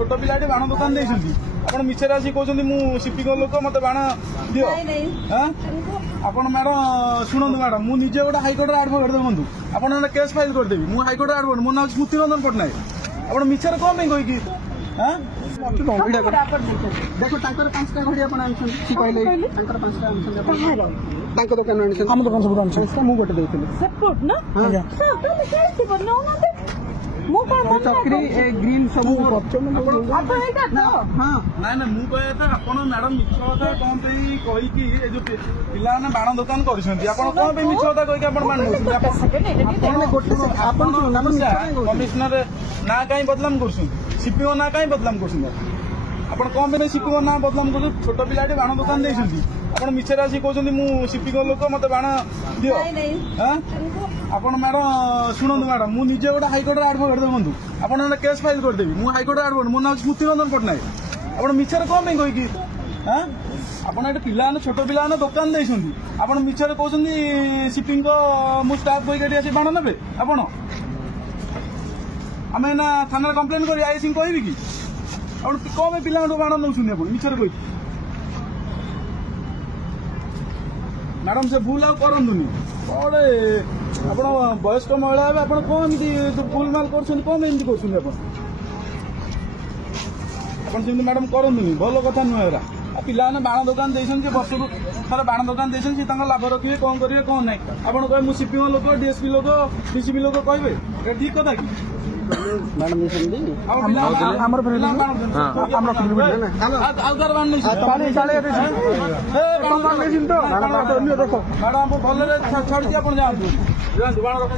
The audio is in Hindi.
छोट पिलाटे बाण दुकान देखते आप मिछे आसी कहते सीपी लोक मत बाण दियो आप मैडम शुणु मैडम मुझे गोटे हाइकोर्ट आडभोकेट देखो आप केस फाइल करदेवी मुझे हाइकोर्ट आडभोकेट मो ना स्मृति रंजन पट्टनायक आप मिछे कौन कहीकि देखो पांचटा घड़ी दुकान आम दुकान सब मुझे चक्री ग्रीन सब मैडम मिछ कथा कौन कहीकि जो पिला बाण दुकान कर मिछ कथा कमिशनर ना कहीं बदलाम कर सीपीओ ना कहीं बदलाम कर कौन सीपीओ ना बदलाम कर छोट पिलाटे बाण दुकान देखते आप मिछे आसी कहते सीपी लोक मत बाण दियो आप मैडम शुणु मैडम मुझे गोटे हाइकोर्ट आडभोकेट देखो आप केस फाइल करदेवी मुझे हाइकोर्ट आडभोकेट मो ना स्मृति रंजन पट्टनायक आप मिछे कौन कहीकि आप पिला छोट पिला दुकान देखते आप मिछे कहते सीपी मु स्टाफ कहीकि बाण ने आप आम ना थाना कम्प्लेन कर आईसी कहि कि कौन पिला बाण नौ मिछे कही मैडम से भूल आ करनी कौड़े आप वयस्क महिला आप कौन भूल माल कर कौन एमती कर मैडम करनी भल कथा नुहे पिला बाण दुकान देखते वर्ष को थोड़ा बाण दुकान देखते लाभ रखिए कौन करेंगे कौन ना आप कहे सीपीओ लोक डीएसपी लोक डीसीपी लोक कहे ठीक कथा कि मैडम भल छाड़ी आप जातु बाण रख